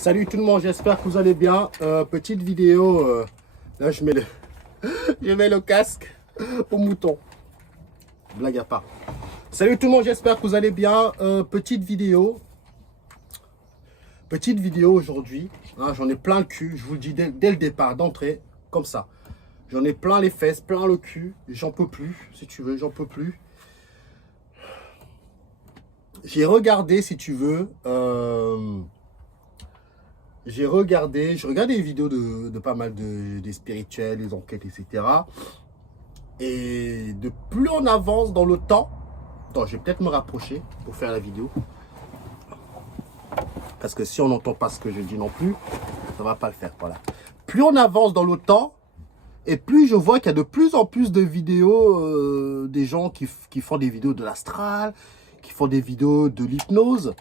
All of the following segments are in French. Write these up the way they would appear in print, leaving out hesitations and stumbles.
Salut tout le monde, j'espère que vous allez bien. Petite vidéo, là je mets je mets le casque au mouton. Blague à part. Salut tout le monde, j'espère que vous allez bien. Petite vidéo aujourd'hui. Hein, j'en ai plein le cul, je vous le dis dès le départ, d'entrée, comme ça. J'en ai plein les fesses, plein le cul. J'en peux plus, si tu veux, j'en peux plus. J'ai regardé, si tu veux, je regardais les vidéos de pas mal des spirituels, des enquêtes, etc. Et de plus on avance dans le temps, attends, je vais peut-être me rapprocher pour faire la vidéo. Parce que si on n'entend pas ce que je dis non plus, ça va pas le faire. Voilà. Plus on avance dans le temps, et plus je vois qu'il y a de plus en plus de vidéos, des gens qui font des vidéos de l'astral, qui font des vidéos de l'hypnose.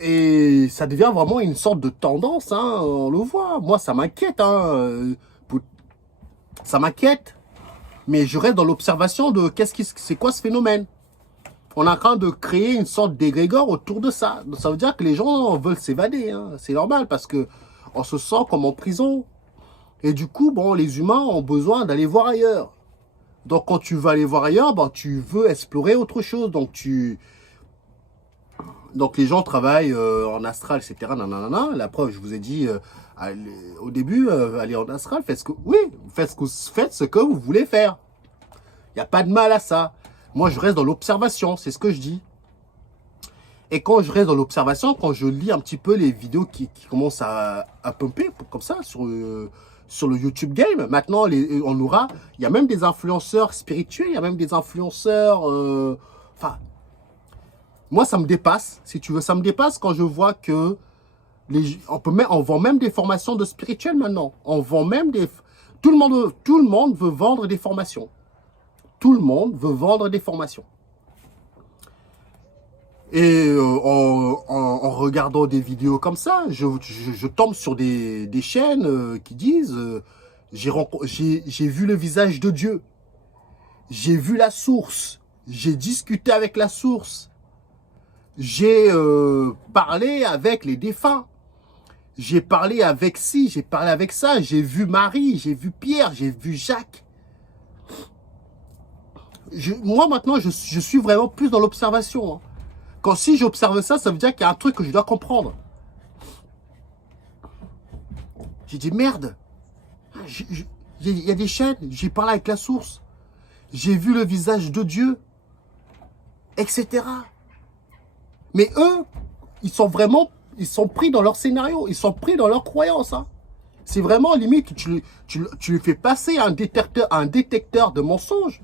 Et ça devient vraiment une sorte de tendance, hein, on le voit. Moi, ça m'inquiète. Hein, ça m'inquiète. Mais je reste dans l'observation de c'est quoi ce phénomène. On est en train de créer une sorte d'égrégore autour de ça. Donc, ça veut dire que les gens veulent s'évader. Hein. C'est normal parce que on se sent comme en prison. Et du coup, bon, les humains ont besoin d'aller voir ailleurs. Donc, quand tu vas aller voir ailleurs, ben, tu veux explorer autre chose. Donc les gens travaillent en astral, etc. Nanana. La preuve, je vous ai dit au début, allez en astral, faites ce que vous voulez faire. Il n'y a pas de mal à ça. Moi, je reste dans l'observation, c'est ce que je dis. Et quand je reste dans l'observation, quand je lis un petit peu les vidéos qui commencent à pumper, comme ça, sur le YouTube Game, maintenant, il y a même des influenceurs spirituels, il y a même des influenceurs... moi, ça me dépasse, si tu veux. Ça me dépasse quand je vois que on vend même des formations de spirituel maintenant. On vend même tout le monde veut vendre des formations. Tout le monde veut vendre des formations. Et en regardant des vidéos comme ça, je tombe sur des chaînes qui disent j'ai vu le visage de Dieu. J'ai vu la source. J'ai discuté avec la source. J'ai parlé avec les défunts. J'ai parlé avec ci, j'ai parlé avec ça. J'ai vu Marie, j'ai vu Pierre, j'ai vu Jacques. Moi, maintenant, je suis vraiment plus dans l'observation. Hein. Quand si j'observe ça, ça veut dire qu'il y a un truc que je dois comprendre. J'ai dit, merde. Il y a des chaînes, j'ai parlé avec la source. J'ai vu le visage de Dieu, etc. Mais eux, ils sont pris dans leur scénario, ils sont pris dans leur croyance. Hein. C'est vraiment limite, tu lui fais passer un détecteur de mensonges.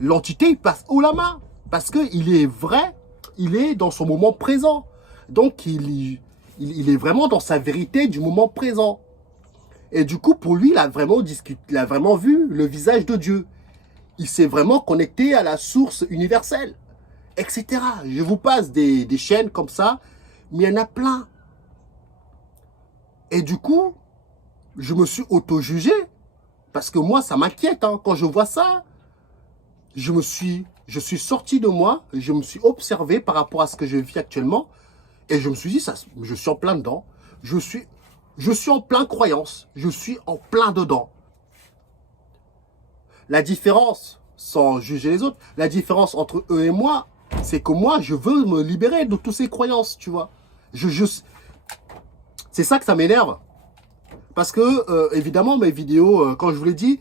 L'entité, il passe haut la main. Parce qu'il est vrai, il est dans son moment présent. Donc, il est vraiment dans sa vérité du moment présent. Et du coup, pour lui, il a vraiment vu le visage de Dieu. Il s'est vraiment connecté à la source universelle. Etc. Je vous passe des chaînes comme ça, mais il y en a plein. Et du coup, je me suis auto-jugé, parce que moi, ça m'inquiète. Hein. Quand je vois ça, je suis sorti de moi, je me suis observé par rapport à ce que je vis actuellement, et je me suis dit, je suis en plein dedans, je suis en plein croyance, je suis en plein dedans. La différence, sans juger les autres, la différence entre eux et moi, c'est que moi, je veux me libérer de toutes ces croyances, tu vois. C'est ça que ça m'énerve. Parce que, évidemment, mes vidéos, quand je vous l'ai dit,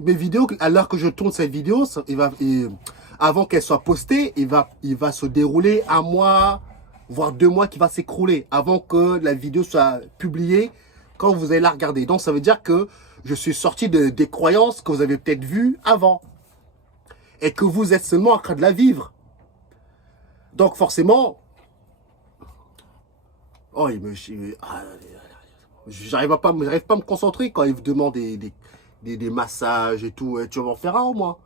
mes vidéos, à l'heure que je tourne cette vidéo, avant qu'elle soit postée, il va se dérouler 1 mois, voire 2 mois qui va s'écrouler avant que la vidéo soit publiée quand vous allez la regarder. Donc, ça veut dire que je suis sorti des croyances que vous avez peut-être vues avant. Et que vous êtes seulement en train de la vivre. Donc forcément, j'arrive pas à me concentrer quand il me demande des massages et tout. Tu vas m'en faire un au moins?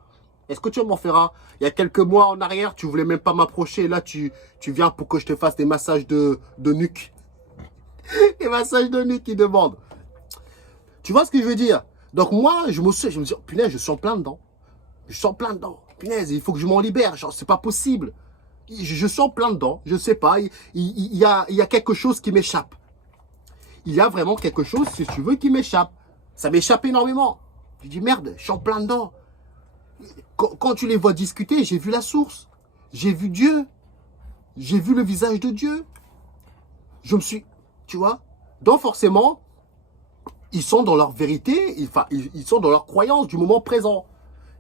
Est-ce que tu vas m'en faire un? Il y a quelques mois en arrière, tu voulais même pas m'approcher. Là, tu viens pour que je te fasse des massages de nuque. Des massages de nuque, ils demandent. Tu vois ce que je veux dire? Donc moi, je me dis, oh, punaise, je suis en plein dedans. Je suis en plein dedans. Punaise, il faut que je m'en libère. Genre, c'est pas possible. Je suis en plein dedans, je sais pas, il y a quelque chose qui m'échappe. il y a vraiment quelque chose, si tu veux, qui m'échappe. Ça m'échappe énormément. Je dis, merde, je suis en plein dedans. Quand tu les vois discuter, j'ai vu la source. J'ai vu Dieu. J'ai vu le visage de Dieu. Je me suis... Tu vois? Donc forcément, ils sont dans leur vérité, ils sont dans leur croyance du moment présent.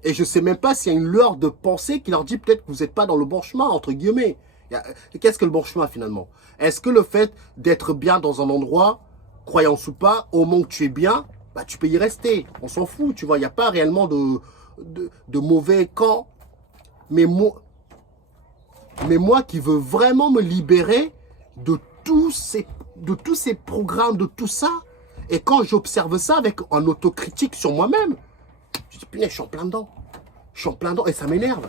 Et je ne sais même pas s'il y a une lueur de pensée qui leur dit peut-être que vous n'êtes pas dans le bon chemin, entre guillemets. Qu'est-ce que le bon chemin finalement? Est-ce que le fait d'être bien dans un endroit, croyance ou pas, au moment où tu es bien, bah, tu peux y rester. On s'en fout, tu vois. Il n'y a pas réellement de mauvais camp. Mais moi qui veux vraiment me libérer de tous ces programmes, de tout ça. Et quand j'observe ça avec un autocritique sur moi-même, je dis, punaise, je suis en plein dedans. Je suis en plein dedans et ça m'énerve.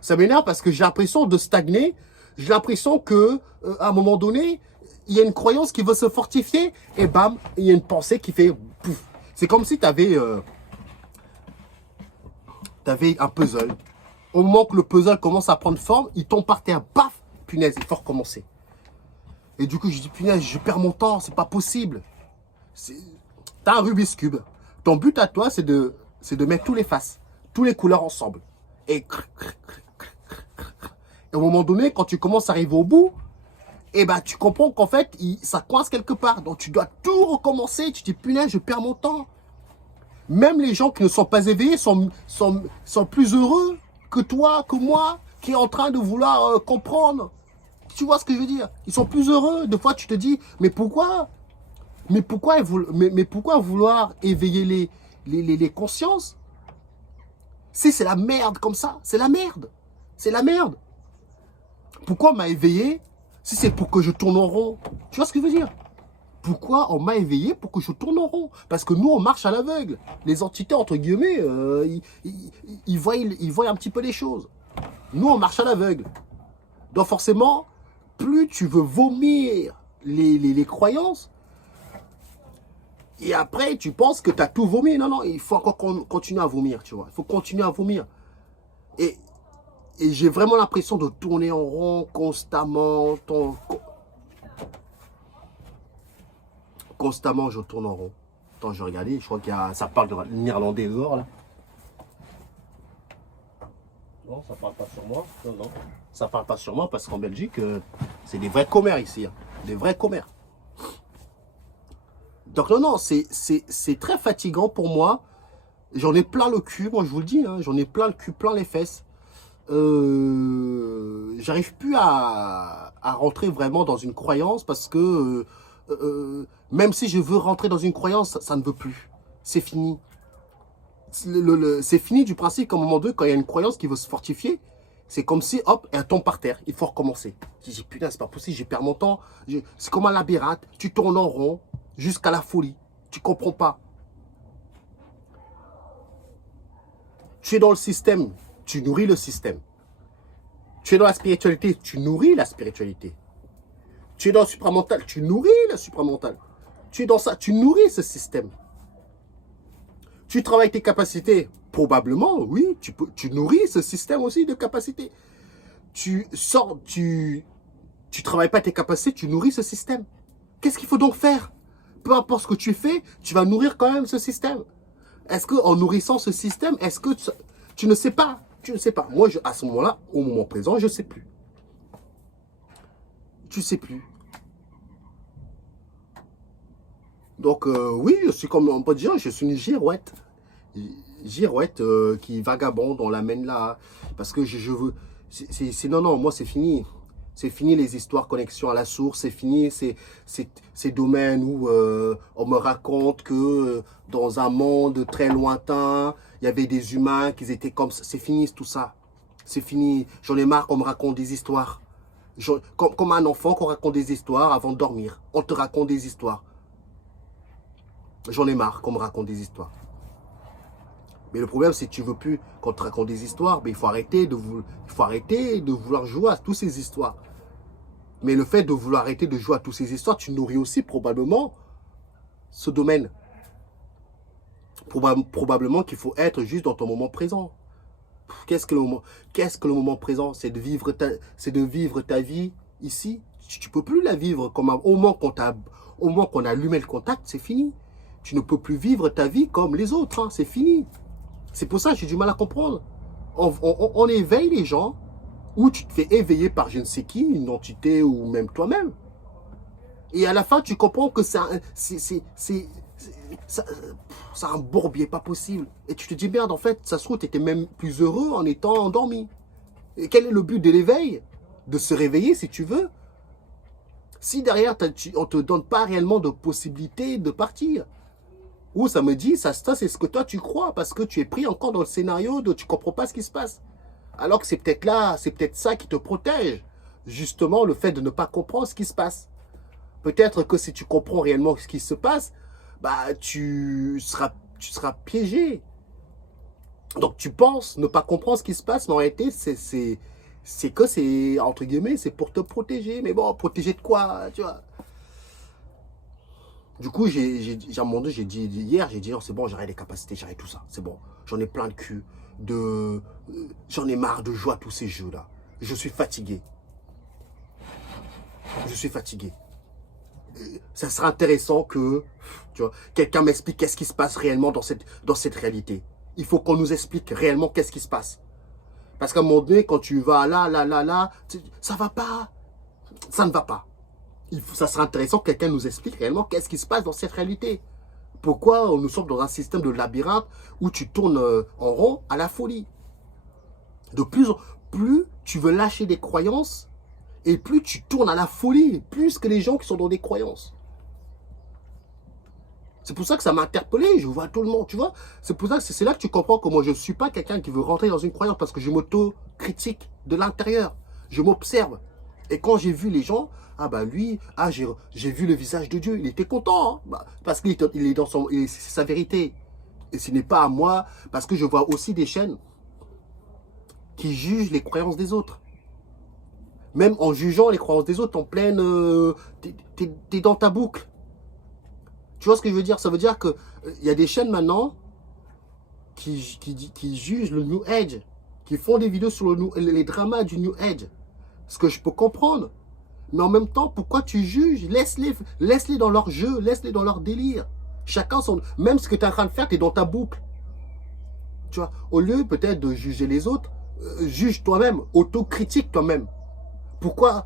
Ça m'énerve parce que j'ai l'impression de stagner. J'ai l'impression que à un moment donné, il y a une croyance qui veut se fortifier et bam, il y a une pensée qui fait pouf. C'est comme si tu avais un puzzle. Au moment que le puzzle commence à prendre forme, il tombe par terre, paf, punaise, il faut recommencer. Et du coup, je dis, punaise, je perds mon temps, c'est pas possible. T'as un Rubik's Cube. Ton but à toi, c'est de mettre tous les faces, tous les couleurs ensemble. Et au moment donné, quand tu commences à arriver au bout, et ben, tu comprends qu'en fait, ça coince quelque part. Donc, tu dois tout recommencer. Tu te dis, punaise, je perds mon temps. Même les gens qui ne sont pas éveillés sont plus heureux que toi, que moi, qui est en train de vouloir comprendre. Tu vois ce que je veux dire? Ils sont plus heureux. Des fois, tu te dis, mais pourquoi? Mais pourquoi vouloir éveiller les consciences? Si c'est la merde comme ça, c'est la merde. C'est la merde. Pourquoi on m'a éveillé si c'est pour que je tourne en rond? Tu vois ce que je veux dire? Pourquoi on m'a éveillé pour que je tourne en rond? Parce que nous, on marche à l'aveugle. Les entités, entre guillemets, ils voient un petit peu les choses. Nous, on marche à l'aveugle. Donc forcément, plus tu veux vomir les croyances, et après, tu penses que tu as tout vomi. Non, non, il faut encore continuer à vomir, tu vois. Il faut continuer à vomir. Et j'ai vraiment l'impression de tourner en rond constamment. Constamment, je tourne en rond. Attends, je vais regarder. Je crois qu'il y a... Ça parle de néerlandais dehors, là. Non, ça parle pas sur moi. Non, non. Ça parle pas sur moi parce qu'en Belgique, c'est des vrais commères ici. Hein. Des vrais commères. Donc non, non, c'est très fatigant pour moi. J'en ai plein le cul, moi je vous le dis. Hein, j'en ai plein le cul, plein les fesses. J'arrive plus à rentrer vraiment dans une croyance parce que même si je veux rentrer dans une croyance, ça ne veut plus. C'est fini. C'est fini du principe qu'à un moment donné, quand il y a une croyance qui veut se fortifier, c'est comme si, hop, elle tombe par terre. Il faut recommencer. Je dis, putain, c'est pas possible, j'ai perdu mon temps. C'est comme un labyrinthe. Tu tournes en rond jusqu'à la folie. Tu comprends pas. Tu es dans le système, tu nourris le système. Tu es dans la spiritualité, tu nourris la spiritualité. Tu es dans le supramental, tu nourris le supramental. Tu es dans ça, tu nourris ce système. Tu travailles tes capacités, probablement, oui, tu nourris ce système aussi de capacités. Tu travailles pas tes capacités, tu nourris ce système. Qu'est-ce qu'il faut donc faire? Peu importe ce que tu fais, tu vas nourrir quand même ce système. Est-ce qu'en nourrissant ce système, est-ce que tu ne sais pas? Tu ne sais pas. Moi, à ce moment-là, au moment présent, je ne sais plus. Tu ne sais plus. Donc, oui, je suis comme on peut dire, je suis une girouette. Girouette qui vagabonde, on l'amène là. Parce que je veux... non, non, moi, c'est fini. C'est fini les histoires connexion à la source. C'est fini ces domaines où on me raconte que dans un monde très lointain, il y avait des humains qui étaient comme ça. C'est fini tout ça. C'est fini. J'en ai marre qu'on me raconte des histoires. Comme un enfant qu'on raconte des histoires avant de dormir. On te raconte des histoires. J'en ai marre qu'on me raconte des histoires. Mais le problème, c'est que tu veux plus qu'on te raconte des histoires. Mais il faut arrêter de vouloir jouer à toutes ces histoires. Mais le fait de vouloir arrêter de jouer à toutes ces histoires, tu nourris aussi probablement ce domaine. Probablement qu'il faut être juste dans ton moment présent. Qu'est-ce que le moment présent? C'est de vivre ta vie ici. Tu ne peux plus la vivre comme au moment au moment qu'on a allumé le contact, c'est fini. Tu ne peux plus vivre ta vie comme les autres, hein, c'est fini. C'est pour ça que j'ai du mal à comprendre. On éveille les gens, ou tu te fais éveiller par je ne sais qui, une entité ou même toi-même. Et à la fin, tu comprends que c'est un bourbier pas possible. Et tu te dis, merde, en fait, ça se trouve, tu étais même plus heureux en étant endormi. Et quel est le but de l'éveil? De se réveiller, si tu veux. Si derrière, on ne te donne pas réellement de possibilité de partir. Ou ça me dit, ça c'est ce que toi tu crois, parce que tu es pris encore dans le scénario de tu ne comprends pas ce qui se passe. Alors que c'est peut-être là, c'est peut-être ça qui te protège. Justement, le fait de ne pas comprendre ce qui se passe. Peut-être que si tu comprends réellement ce qui se passe, bah, tu seras piégé. Donc tu penses ne pas comprendre ce qui se passe, mais en réalité, c'est que c'est, entre guillemets, c'est pour te protéger. Mais bon, protéger de quoi, tu vois? Du coup, à un moment donné, hier, j'ai dit, non, c'est bon, j'arrête les capacités, j'arrête tout ça, c'est bon. J'en ai plein de cul, j'en ai marre de jouer à tous ces jeux-là. Je suis fatigué. Je suis fatigué. Ça sera intéressant que quelqu'un m'explique qu'est-ce qui se passe réellement dans cette réalité. Il faut qu'on nous explique réellement qu'est-ce qui se passe. Parce qu'à un moment donné, quand tu vas là, ça va pas. Ça ne va pas. Ça sera intéressant que quelqu'un nous explique réellement qu'est-ce qui se passe dans cette réalité. Pourquoi nous sommes dans un système de labyrinthe où tu tournes en rond à la folie. De plus en plus, tu veux lâcher des croyances et plus tu tournes à la folie, plus que les gens qui sont dans des croyances. C'est pour ça que ça m'a interpellé, je vois tout le monde, tu vois. C'est pour ça que c'est là que tu comprends que moi, je ne suis pas quelqu'un qui veut rentrer dans une croyance parce que je m'auto-critique de l'intérieur. Je m'observe. Et quand j'ai vu les gens, ah bah lui, ah j'ai vu le visage de Dieu, il était content, hein, bah, parce qu'il est dans c'est sa vérité. Et ce n'est pas à moi, parce que je vois aussi des chaînes qui jugent les croyances des autres. Même en jugeant les croyances des autres, en pleine, t'es dans ta boucle. Tu vois ce que je veux dire? Ça veut dire que y a des chaînes maintenant qui jugent le New Age, qui font des vidéos sur les dramas du New Age. Ce que je peux comprendre. Mais en même temps, pourquoi tu juges? Laisse-les dans leur jeu, laisse-les dans leur délire. Chacun son... Même ce que tu es en train de faire, tu es dans ta boucle. Tu vois, au lieu peut-être de juger les autres, juge toi-même, autocritique toi-même. Pourquoi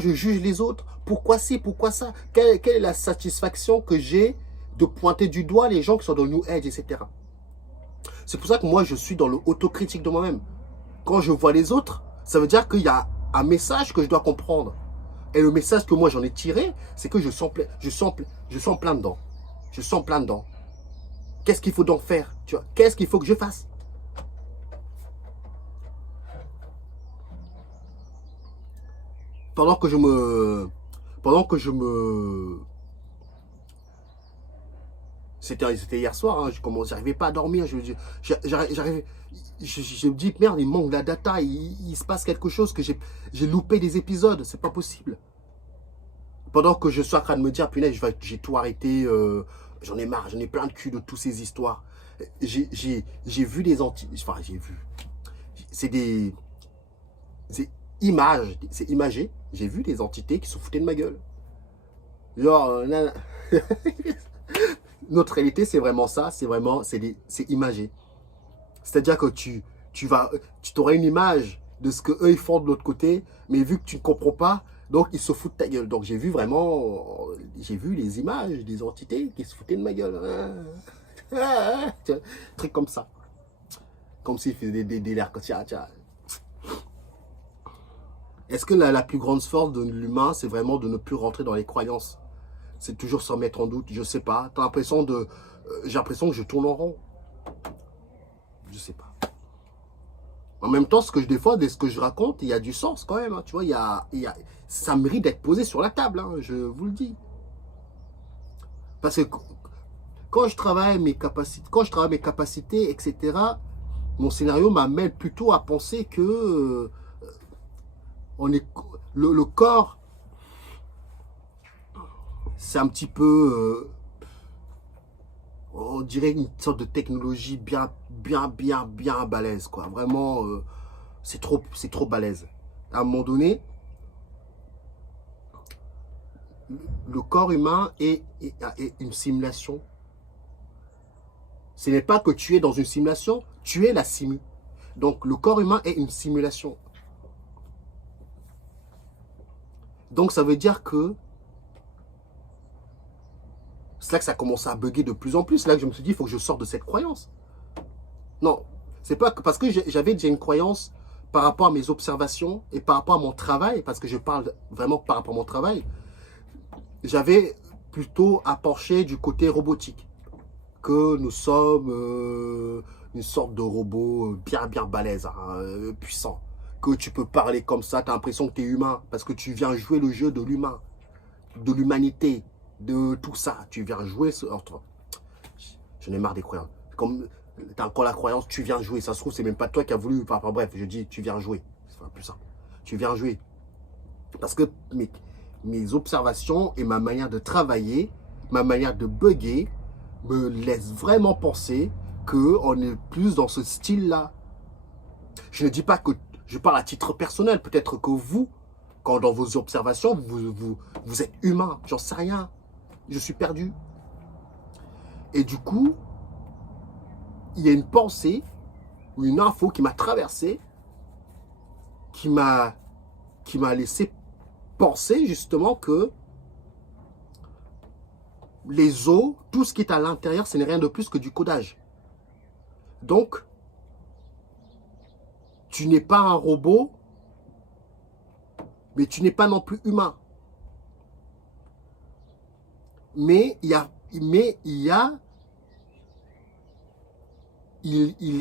je juge les autres? Pourquoi ci, pourquoi ça? Quelle est la satisfaction que j'ai de pointer du doigt les gens qui sont dans le New Age, etc. C'est pour ça que moi, je suis dans le autocritique de moi-même. Quand je vois les autres, ça veut dire qu'il y a un message que je dois comprendre. Et le message que moi, j'en ai tiré, c'est que je sens plein dedans. Je sens plein dedans. Qu'est-ce qu'il faut donc faire? Tu vois, qu'est-ce qu'il faut que je fasse? Pendant que je me... C'était hier soir, hein, j'arrivais pas à dormir. Je me dis, merde, il manque de la data, il se passe quelque chose, que j'ai loupé des épisodes, c'est pas possible. Pendant que je suis en train de me dire, punaise, j'ai tout arrêté, j'en ai marre, j'en ai plein de cul de toutes ces histoires. J'ai vu des enfin, j'ai vu. C'est images, c'est imagé. J'ai vu des entités qui se foutaient de ma gueule. Genre, notre réalité, c'est vraiment ça, c'est imagé. C'est-à-dire que tu auras une image de ce qu'eux ils font de l'autre côté, mais vu que tu ne comprends pas, donc ils se foutent de ta gueule. Donc j'ai vu les images des entités qui se foutaient de ma gueule. Truc comme ça. Comme s'ils faisaient des délires. Tiens. Est-ce que la plus grande force de l'humain, c'est vraiment de ne plus rentrer dans les croyances? C'est toujours s'en mettre en doute, je sais pas. J'ai l'impression que je tourne en rond. Je sais pas. En même temps, ce que je raconte, il y a du sens quand même. Hein, tu vois, ça mérite d'être posé sur la table, hein, je vous le dis. Parce que quand je travaille mes capacités, etc., mon scénario m'amène plutôt à penser que le corps, c'est un petit peu, on dirait une sorte de technologie bien balèze, quoi. Vraiment, c'est trop balèze. À un moment donné, le corps humain est une simulation. Ce n'est pas que tu es dans une simulation, tu es la simu. Donc, le corps humain est une simulation. Donc, ça veut dire que c'est là que ça commence à bugger de plus en plus. C'est là que je me suis dit, il faut que je sorte de cette croyance. Non, c'est pas que parce que j'avais déjà une croyance par rapport à mes observations et par rapport à mon travail, parce que je parle vraiment par rapport à mon travail, j'avais plutôt à pencher du côté robotique. Que nous sommes une sorte de robot bien balèze, hein, puissant. Que tu peux parler comme ça, tu as l'impression que tu es humain, parce que tu viens jouer le jeu de l'humain, de l'humanité, de tout ça. Tu viens jouer ce... J'en ai marre des croyances. Comme tu as encore la croyance, tu viens jouer. Ça se trouve, c'est même pas toi qui as voulu. Enfin, bref, je dis, tu viens jouer. C'est plus simple. Tu viens jouer. Parce que mes observations et ma manière de travailler, ma manière de bugger, me laisse vraiment penser qu'on est plus dans ce style-là. Je ne dis pas que je parle à titre personnel. Peut-être que vous, quand dans vos observations, vous êtes humain. J'en sais rien. Je suis perdu. Et du coup, il y a une pensée ou une info qui m'a traversé, qui m'a laissé penser justement que les os, tout ce qui est à l'intérieur, ce n'est rien de plus que du codage. Donc, tu n'es pas un robot, mais tu n'es pas non plus humain. Mais il y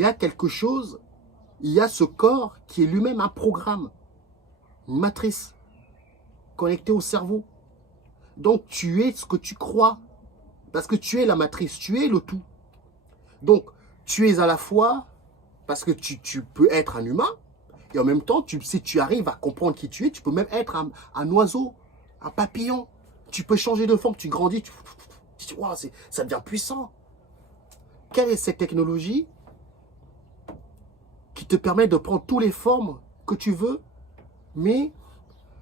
a quelque chose, il y a ce corps qui est lui-même un programme, une matrice connectée au cerveau. Donc, tu es ce que tu crois. Parce que tu es la matrice, tu es le tout. Donc, tu es à la fois, parce que tu peux être un humain, et en même temps, si tu arrives à comprendre qui tu es, tu peux même être un oiseau, un papillon. Tu peux changer de forme, tu grandis, tu wow, ça devient puissant. Quelle est cette technologie qui te permet de prendre toutes les formes que tu veux, mais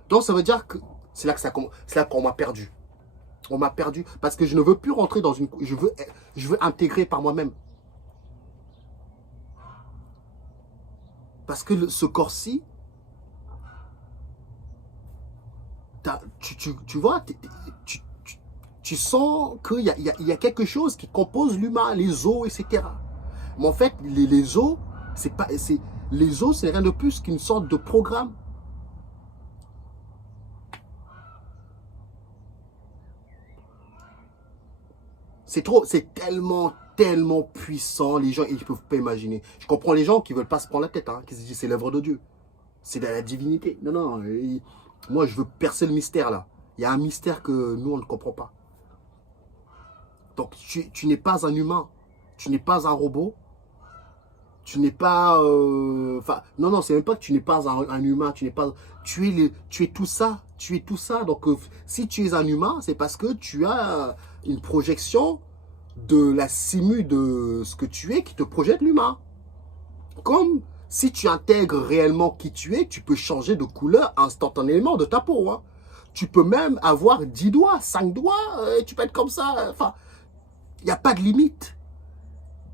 donc ça veut dire que c'est là qu'on m'a perdu. On m'a perdu parce que je ne veux plus rentrer dans une... Je veux intégrer par moi-même. Parce que ce corps-ci, tu vois, tu sens qu'il y a quelque chose qui compose l'humain, les os, etc. Mais en fait, les os, les os, c'est rien de plus qu'une sorte de programme. C'est tellement puissant, les gens, ils ne peuvent pas imaginer. Je comprends les gens qui ne veulent pas se prendre la tête, hein, qui se disent c'est l'œuvre de Dieu. C'est de la divinité. Non, non, moi je veux percer le mystère là. Il y a un mystère que nous on ne comprend pas. Donc tu n'es pas un humain, tu n'es pas un robot, tu n'es pas... Enfin, non, c'est même pas que tu n'es pas un humain, tu es tout ça, tu es tout ça. Donc si tu es un humain, c'est parce que tu as une projection de la simu de ce que tu es qui te projette l'humain. Comme si tu intègres réellement qui tu es, tu peux changer de couleur instantanément de ta peau. Hein. Tu peux même avoir 10 doigts, 5 doigts, tu peux être comme ça. Enfin, il n'y a pas de limite.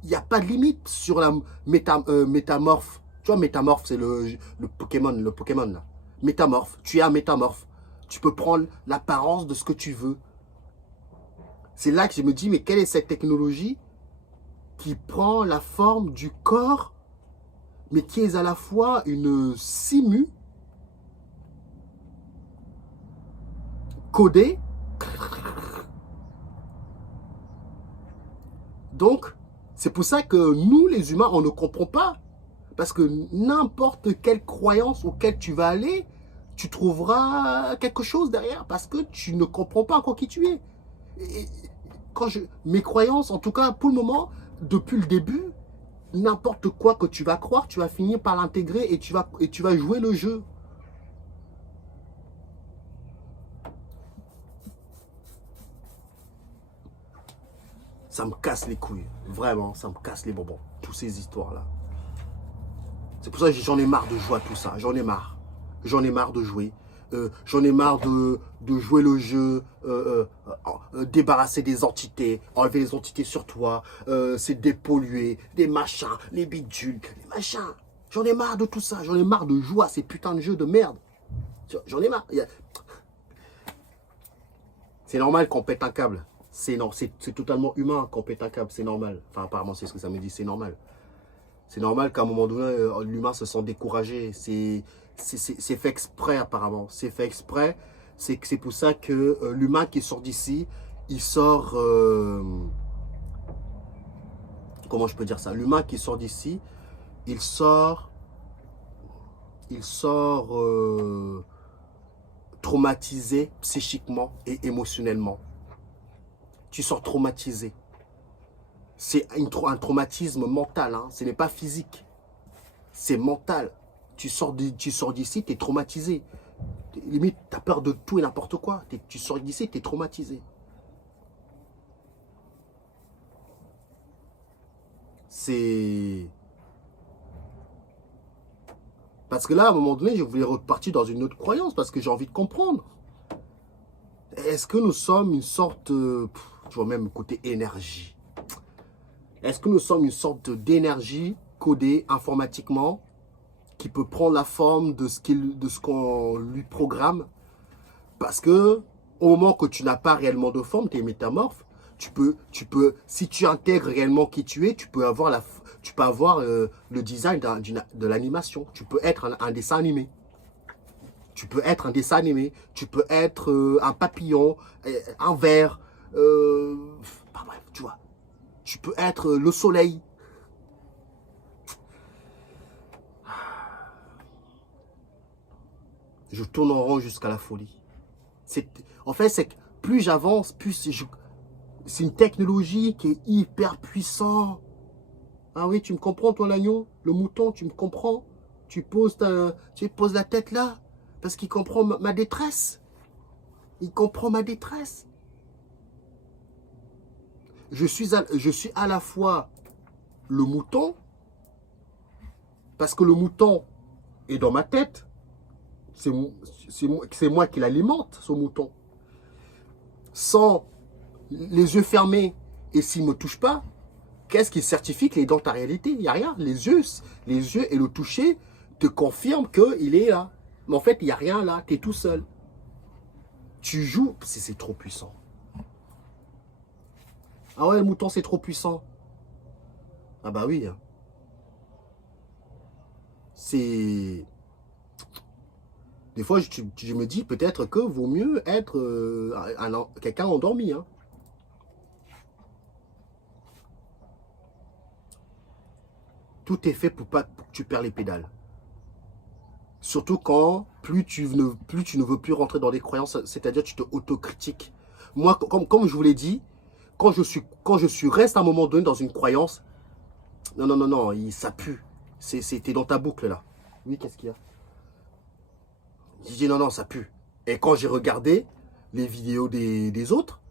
Il n'y a pas de limite sur la métamorphe. Tu vois, métamorphe, c'est le Pokémon là. Métamorphe, tu es un métamorphe. Tu peux prendre l'apparence de ce que tu veux. C'est là que je me dis, mais quelle est cette technologie qui prend la forme du corps, mais qui est à la fois une simu codée. Donc, c'est pour ça que nous, les humains, on ne comprend pas. Parce que n'importe quelle croyance auquel tu vas aller, tu trouveras quelque chose derrière. Parce que tu ne comprends pas encore qui tu es. Et mes croyances, en tout cas, pour le moment, depuis le début, n'importe quoi que tu vas croire, tu vas finir par l'intégrer et tu vas jouer le jeu. Ça me casse les couilles. Vraiment, ça me casse les bonbons. Toutes ces histoires-là. C'est pour ça que j'en ai marre de jouer à tout ça. J'en ai marre. J'en ai marre de jouer. J'en ai marre de jouer le jeu, débarrasser des entités, enlever les entités sur toi, c'est dépolluer, des machins, les bidules, les machins. J'en ai marre de tout ça. J'en ai marre de jouer à ces putains de jeux de merde. J'en ai marre. C'est normal qu'on pète un câble. C'est totalement humain qu'on pète un câble. C'est normal. Enfin, apparemment, c'est ce que ça me dit. C'est normal. C'est normal qu'à un moment donné, l'humain se sent découragé. C'est fait exprès, apparemment. C'est fait exprès. C'est pour ça que l'humain qui sort d'ici, il sort... comment je peux dire ça? L'humain qui sort d'ici, il sort traumatisé psychiquement et émotionnellement. Tu sors traumatisé. C'est un traumatisme mental, hein. Ce n'est pas physique. C'est mental. Tu sors d'ici, tu es traumatisé. Limite, tu as peur de tout et n'importe quoi. Tu sors d'ici, tu es traumatisé. C'est... Parce que là, à un moment donné, je voulais repartir dans une autre croyance parce que j'ai envie de comprendre. Est-ce que nous sommes une sorte, tu vois, même côté énergie. Est-ce que nous sommes une sorte d'énergie codée informatiquement qui peut prendre la forme de ce qu'on lui programme? Parce que au moment que tu n'as pas réellement de forme, tu es métamorphe, tu peux, si tu intègres réellement qui tu es, tu peux avoir le design de l'animation. Tu peux être un dessin animé. Tu peux être un dessin animé. Tu peux être un papillon, un ver. Bref, tu vois. Tu peux être le soleil. Je tourne en rond jusqu'à la folie. En fait, c'est que plus j'avance, plus c'est une technologie qui est hyper puissante. Ah oui, tu me comprends, toi, l'agneau? Le mouton, tu me comprends? Tu poses la tête là, parce qu'il comprend ma détresse. Il comprend ma détresse. Je suis à la fois le mouton, parce que le mouton est dans ma tête. C'est moi qui l'alimente, ce mouton. Sans les yeux fermés, et s'il ne me touche pas, qu'est-ce qui certifie qu'il est dans ta réalité? Il n'y a rien. Les yeux et le toucher te confirment qu'il est là. Mais en fait, il n'y a rien là. Tu es tout seul. Tu joues. C'est trop puissant. Ah ouais, le mouton, c'est trop puissant. Ah bah oui. C'est... Des fois, je me dis peut-être que vaut mieux être quelqu'un endormi. Hein. Tout est fait pour que tu perds les pédales. Surtout quand plus tu ne veux plus rentrer dans des croyances, c'est-à-dire tu te autocritiques. Moi, comme je vous l'ai dit, quand je reste à un moment donné dans une croyance, non, ça pue. T'es dans ta boucle là. Oui, qu'est-ce qu'il y a? Je dis non, ça pue. Et quand j'ai regardé les vidéos des autres,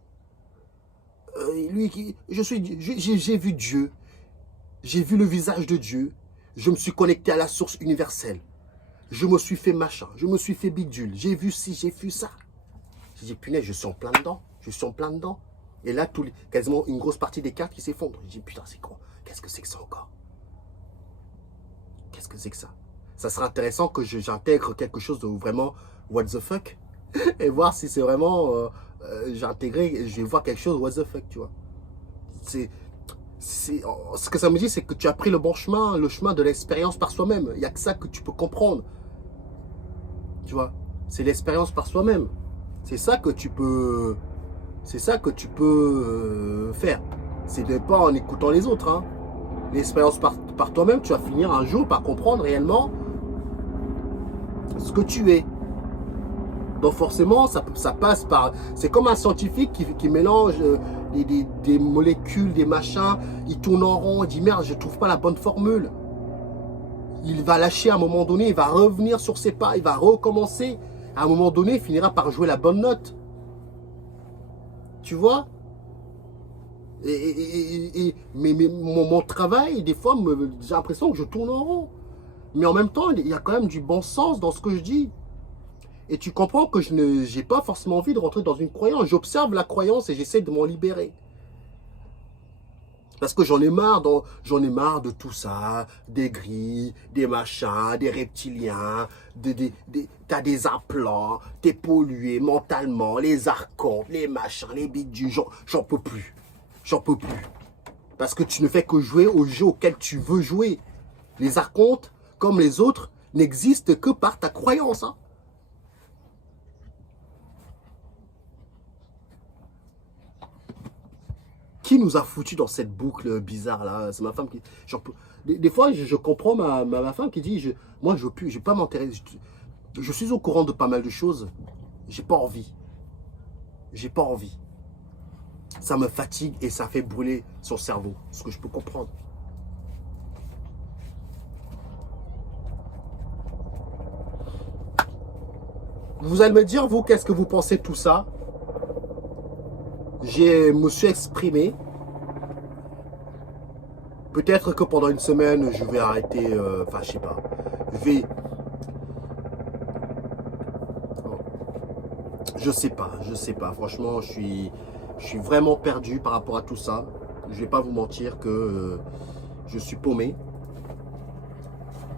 j'ai vu Dieu. J'ai vu le visage de Dieu. Je me suis connecté à la source universelle. Je me suis fait machin. Je me suis fait bidule. J'ai vu ci, j'ai vu ça. J'ai dit, punaise, je suis en plein dedans. Je suis en plein dedans. Et là, quasiment une grosse partie des cartes qui s'effondrent. J'ai dit, putain, c'est quoi? Qu'est-ce que c'est que ça encore? Qu'est-ce que c'est que ça? Ça serait intéressant que j'intègre quelque chose de vraiment what the fuck. Et voir si c'est vraiment... j'ai intégré, je vais voir quelque chose what the fuck, tu vois. Ce que ça me dit, c'est que tu as pris le bon chemin, le chemin de l'expérience par soi-même. Il n'y a que ça que tu peux comprendre. Tu vois, c'est l'expérience par soi-même. C'est ça que tu peux... C'est ça que tu peux faire. C'est de pas en écoutant les autres. Hein. L'expérience par toi-même, tu vas finir un jour par comprendre réellement ce que tu es. Donc forcément, ça passe par... C'est comme un scientifique qui mélange des molécules, des machins. Il tourne en rond, il dit merde, je ne trouve pas la bonne formule. Il va lâcher à un moment donné, il va revenir sur ses pas, il va recommencer. À un moment donné, il finira par jouer la bonne note. Tu vois? Mais mon travail, des fois, j'ai l'impression que je tourne en rond. Mais en même temps, il y a quand même du bon sens dans ce que je dis. Et tu comprends que je n'ai pas forcément envie de rentrer dans une croyance. J'observe la croyance et j'essaie de m'en libérer. Parce que j'en ai marre de tout ça, des grilles, des machins, des reptiliens, t'as des implants, t'es pollué mentalement, les archontes, les machins, les bidules, j'en peux plus. J'en peux plus. Parce que tu ne fais que jouer au jeu auquel tu veux jouer. Les archontes, comme les autres, n'existent que par ta croyance. Hein. Qui nous a foutu dans cette boucle bizarre là? C'est ma femme qui... Des fois, je comprends ma femme qui dit, moi, je ne vais pas m'intéresser. Je suis au courant de pas mal de choses. J'ai pas envie. J'ai pas envie. Ça me fatigue et ça fait brûler son cerveau. Ce que je peux comprendre. Vous allez me dire, vous, qu'est-ce que vous pensez de tout ça? Je me suis exprimé. Peut-être que pendant une semaine, je vais arrêter. Enfin, je sais pas. Je sais pas. Franchement, je suis vraiment perdu par rapport à tout ça. Je vais pas vous mentir que je suis paumé.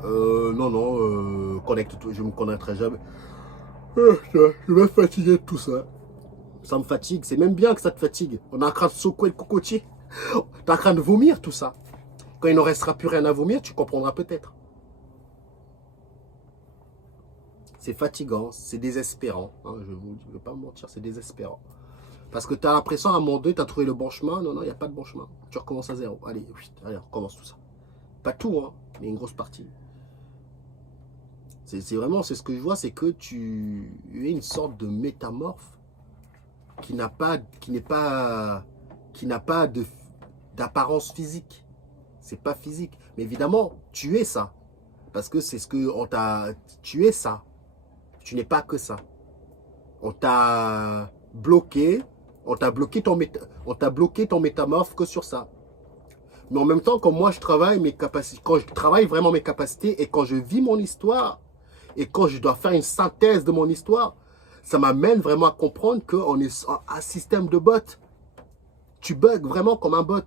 Non, connecte-toi, je me connecterai jamais. Je vais fatiguer de tout ça. Ça me fatigue, c'est même bien que ça te fatigue. On est en train de secouer le cocotier. T'es en train de vomir tout ça. Quand il ne restera plus rien à vomir, tu comprendras peut-être. C'est fatigant, c'est désespérant. Hein, je ne vais pas me mentir, c'est désespérant. Parce que tu as l'impression à un moment donné, tu as trouvé le bon chemin. Non, il n'y a pas de bon chemin. Tu recommences à zéro. Allez, allez, on recommence tout ça. Pas tout, hein, mais une grosse partie. C'est vraiment, c'est ce que je vois, c'est que tu es une sorte de métamorphe qui n'a pas d'apparence physique. C'est pas physique. Mais évidemment, tu es ça. Parce que c'est ce que on t'a... Tu es ça. Tu n'es pas que ça. On t'a bloqué. On t'a bloqué ton métamorphe que sur ça. Mais en même temps, quand moi je travaille mes capacités, quand je travaille vraiment mes capacités et quand je vis mon histoire et quand je dois faire une synthèse de mon histoire, ça m'amène vraiment à comprendre qu'on est un système de bot. Tu bugs vraiment comme un bot.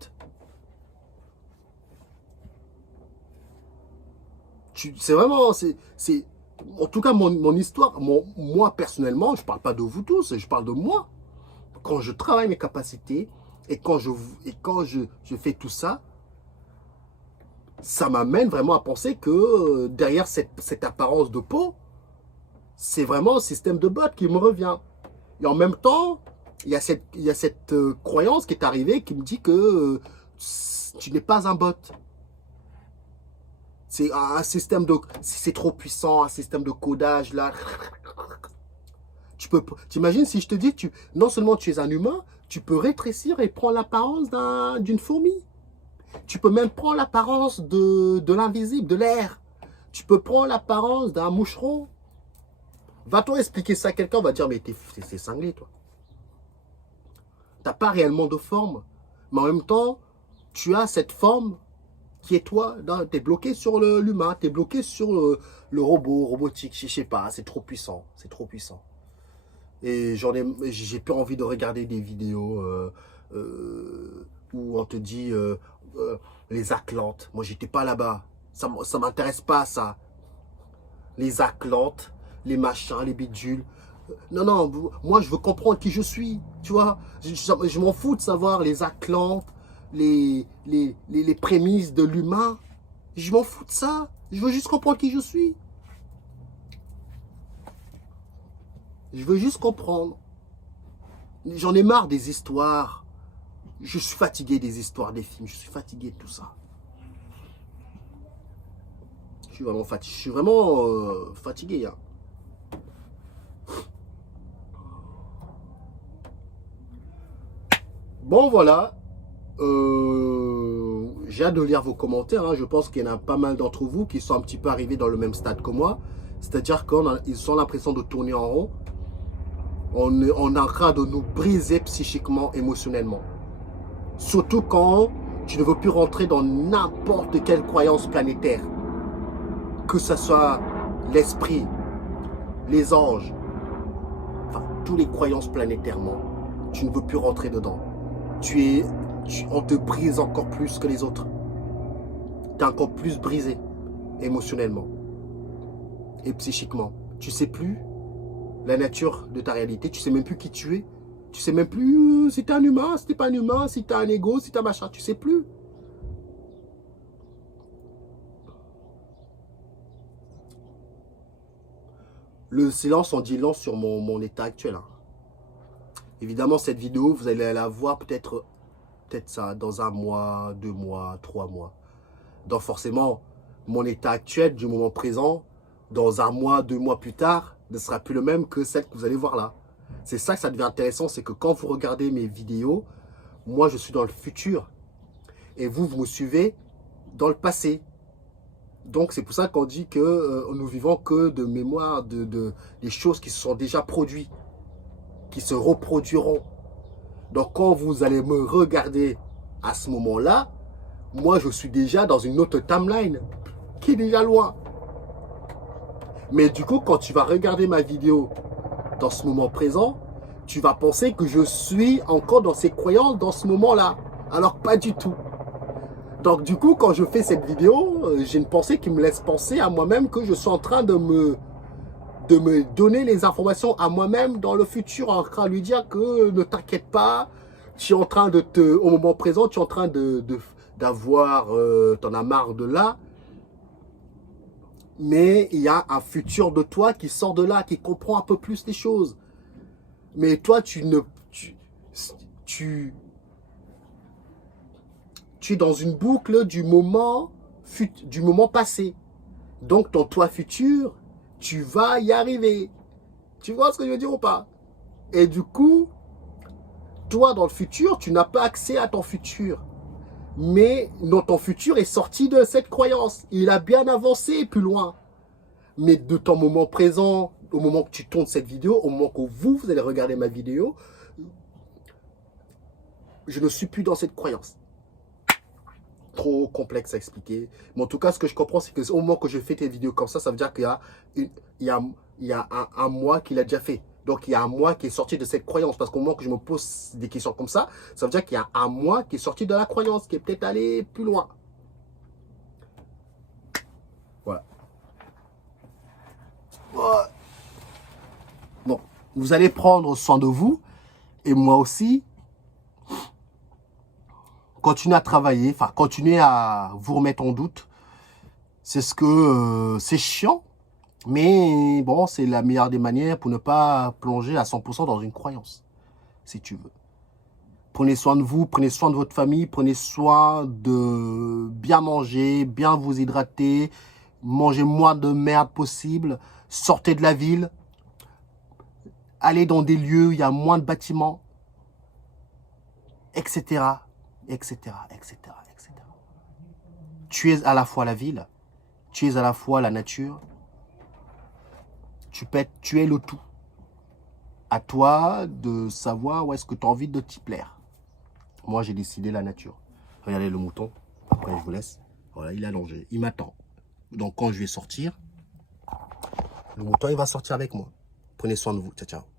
C'est vraiment, en tout cas mon histoire, moi personnellement, je ne parle pas de vous tous, je parle de moi. Quand je travaille mes capacités et quand je fais tout ça, ça m'amène vraiment à penser que derrière cette apparence de peau, c'est vraiment un système de bot qui me revient. Et en même temps, il y a cette croyance qui est arrivée qui me dit que tu n'es pas un bot. C'est un système de... C'est trop puissant, un système de codage, là. T'imagines si je te dis, non seulement tu es un humain, tu peux rétrécir et prendre l'apparence d'une fourmi. Tu peux même prendre l'apparence de l'invisible, de l'air. Tu peux prendre l'apparence d'un moucheron. Va-t-on expliquer ça à quelqu'un, on va dire, mais t'es cinglé, toi. T'as pas réellement de forme. Mais en même temps, tu as cette forme qui est toi. Tu es bloqué sur l'humain, tu es bloqué sur le robotique, je sais pas, c'est trop puissant, c'est trop puissant. Et j'ai plus envie de regarder des vidéos où on te dit les Atlantes. Moi, j'étais pas là-bas. Ça m'intéresse pas, ça. Les Atlantes, les machins, les bidules. Non, moi, je veux comprendre qui je suis. Tu vois, je m'en fous de savoir les Atlantes, les prémices de l'humain. Je m'en fous de ça. Je veux juste comprendre qui je suis. Je veux juste comprendre. J'en ai marre des histoires. Je suis fatigué des histoires, des films. Je suis fatigué de tout ça. Je suis vraiment fatigué. Je suis vraiment fatigué. Hein. Bon, voilà. J'ai hâte de lire vos commentaires. Hein. Je pense qu'il y en a pas mal d'entre vous qui sont un petit peu arrivés dans le même stade que moi. C'est-à-dire qu'ils ont l'impression de tourner en rond. On est en train de nous briser psychiquement, émotionnellement. Surtout quand tu ne veux plus rentrer dans n'importe quelle croyance planétaire. Que ce soit l'esprit, les anges, toutes les croyances planétairement. Tu ne veux plus rentrer dedans. On te brise encore plus que les autres. Tu es encore plus brisé émotionnellement et psychiquement. Tu sais plus la nature de ta réalité. Tu sais même plus qui tu es. Tu sais même plus si tu es un humain, si tu n'es pas un humain, si tu as un ego, si tu as machin. Tu sais plus. Le silence en dit long sur mon état actuel. Hein. Évidemment, cette vidéo, vous allez la voir peut-être ça dans 1 mois, 2 mois, 3 mois. Donc forcément, mon état actuel du moment présent, dans 1 mois, 2 mois plus tard, ne sera plus le même que celle que vous allez voir là. C'est ça que ça devient intéressant, c'est que quand vous regardez mes vidéos, moi je suis dans le futur. Et vous me suivez dans le passé. Donc c'est pour ça qu'on dit que nous vivons que de mémoire des choses qui se sont déjà produites, qui se reproduiront. Donc quand vous allez me regarder à ce moment-là, moi je suis déjà dans une autre timeline qui est déjà loin. Mais du coup, quand tu vas regarder ma vidéo dans ce moment présent, tu vas penser que je suis encore dans ces croyances dans ce moment-là. Alors pas du tout. Donc du coup, quand je fais cette vidéo, j'ai une pensée qui me laisse penser à moi-même que je suis en train de me donner les informations à moi-même dans le futur, en train de lui dire que ne t'inquiète pas, tu es en train de au moment présent, tu es en train d'avoir, t'en as marre de là, mais il y a un futur de toi qui sort de là, qui comprend un peu plus les choses. Mais toi, tu es dans une boucle du moment passé. Donc, ton toi futur, tu vas y arriver. Tu vois ce que je veux dire ou pas? Et du coup, toi, dans le futur, tu n'as pas accès à ton futur. Mais ton futur est sorti de cette croyance. Il a bien avancé plus loin. Mais de ton moment présent, au moment que tu tournes cette vidéo, au moment que vous allez regarder ma vidéo, je ne suis plus dans cette croyance. Trop complexe à expliquer. Mais en tout cas, ce que je comprends, c'est qu'au moment que je fais des vidéos comme ça veut dire qu'il y a un moi qui l'a déjà fait. Donc, il y a un moi qui est sorti de cette croyance. Parce qu'au moment que je me pose des questions comme ça veut dire qu'il y a un moi qui est sorti de la croyance, qui est peut-être allé plus loin. Voilà. Bon, vous allez prendre soin de vous. Et moi aussi, continuez à travailler, enfin, continuez à vous remettre en doute. C'est ce que c'est chiant. Mais bon, c'est la meilleure des manières pour ne pas plonger à 100% dans une croyance, si tu veux. Prenez soin de vous, prenez soin de votre famille, prenez soin de bien manger, bien vous hydrater, mangez moins de merde possible, sortez de la ville, allez dans des lieux où il y a moins de bâtiments, etc., etc., etc., etc. Tu es à la fois la ville, tu es à la fois la nature, tu es le tout. À toi de savoir où est-ce que tu as envie de t'y plaire. Moi, j'ai décidé la nature. Regardez le mouton. Après, je vous laisse. Voilà, il est allongé. Il m'attend. Donc, quand je vais sortir, le mouton, il va sortir avec moi. Prenez soin de vous. Ciao, ciao.